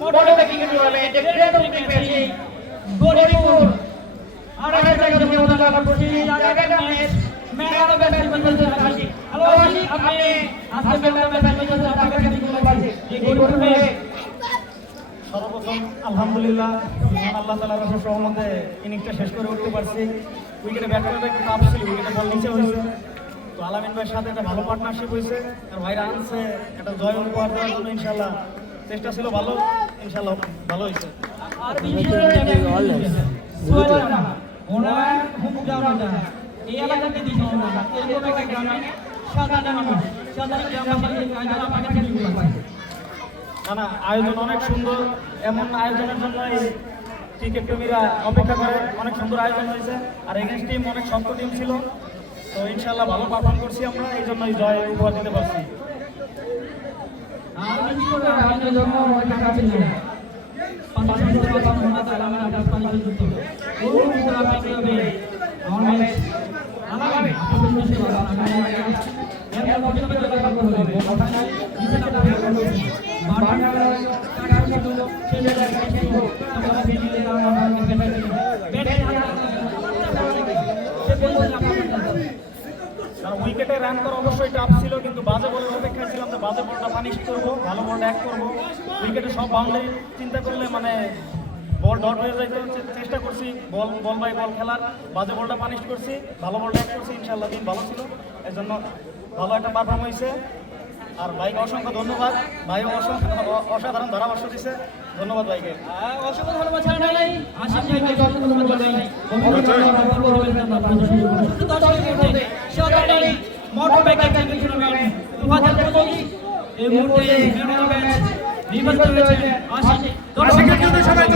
Motor ব্যাকিং tournament grand prix পেয়েছে গরিপুর আড়াই জায়গা থেকে ওনারা আবার প্রতিদিন আগামী match man of the match বলতে আসি হ্যালো আসি আপনি আজকে ম্যান অফ দ্য ম্যাচ বলতে আপনার কাছে কি মনে পাচ্ছে এই গরিপুরে সর্বপ্রথম আলহামদুলিল্লাহ আল্লাহ তাআলার অশেষ রহমতে ইনিংসটা শেষ করে উঠতে পারছি। উইকেটে ব্যাট করাটা একটু টাফ ছিল, উইকেটে বল নিচে হয়েছে, তো আলামিন ভাইয়ের সাথে একটা ভালো পার্টনারশিপ হয়েছে আর ভাইরা আনছে একটা জয় উপহার দেওয়ার জন্য। ইনশাল্লাহ চেষ্টা ছিল ভালো, ইনশাল্লাহ ভালো হয়েছে। আর বিশেষ সোহেল রানা ওনার হোম গ্রাউন্ড এই এলাকাতে দিতে হবে না এরকম একটা গ্রামে সাধারণ মানুষ সাধারণ গ্রামবাসী কাজলা পাকা থেকে গুলো পাইছে না আয়োজন অনেক সুন্দর, এমন আয়োজনের জন্য এই ক্রিকেট প্রেমীরা অপেক্ষা করে। অনেক সুন্দর আয়োজন হয়েছে আর এগেন্স্ট টিম অনেক শক্ত টিম ছিল, তো ইনশাল্লাহ ভালো পারফর্ম করছি আমরা, এই জন্যই জয় উপহার দিতে পারছি। আর কিছু করে আমাদের জন্য ওই টাকা ছিল না পাঁচ বছর কথা মনে তাহলে আমরা আকাশ পানি যুক্ত ও ভিতরে আপনি হবে আমার ম্যাচ আলাদা আপনাদের মিশে বাবা আগামী এর মধ্যে মধ্যে কথা বলবে কথা নাই নিচে না বলবে বারবার টাকা ছিল ছেলে দেখা ছিল আমরা বেরিয়ে গেলাম আমরা ব্যাটে সে বলছে আর উইকেটে রান করা অবশ্যই টাফ ছিল, কিন্তু বাজে বলের অপেক্ষায় ছিলাম যে বাজে বলটা পানিশ করবো, ভালো বলটা এক করবো। উইকেটে সব বাউন্ডারি চিন্তা করলে মানে বল ডট হয়ে যাইতে চেষ্টা করছি, বল বাই বল খেলার, বাজে বলটা পানিশ করছি, ভালো বলটা এক করছি। ইনশাল্লাহ দিন ভালো ছিল, এই জন্য ভালো একটা পারফর্ম হয়েছে। আর ভাইকে অসংখ্য ধন্যবাদ, ভাই অসাধারণ ধারাভাষ্য দিছে, ধন্যবাদ ভাইকে। অসংখ্য ধন্যবাদ ছাড়া নাই আশিক ভাইকে ধন্যবাদ জানাই সরকারি মোটর বাইক ক্রিকেট টুর্নামেন্ট 2025 এই মুহূর্তে ম্যান অফ দ্য ম্যাচ নির্বাচিত হয়েছে আশিক। আশিকের জন্য সবাই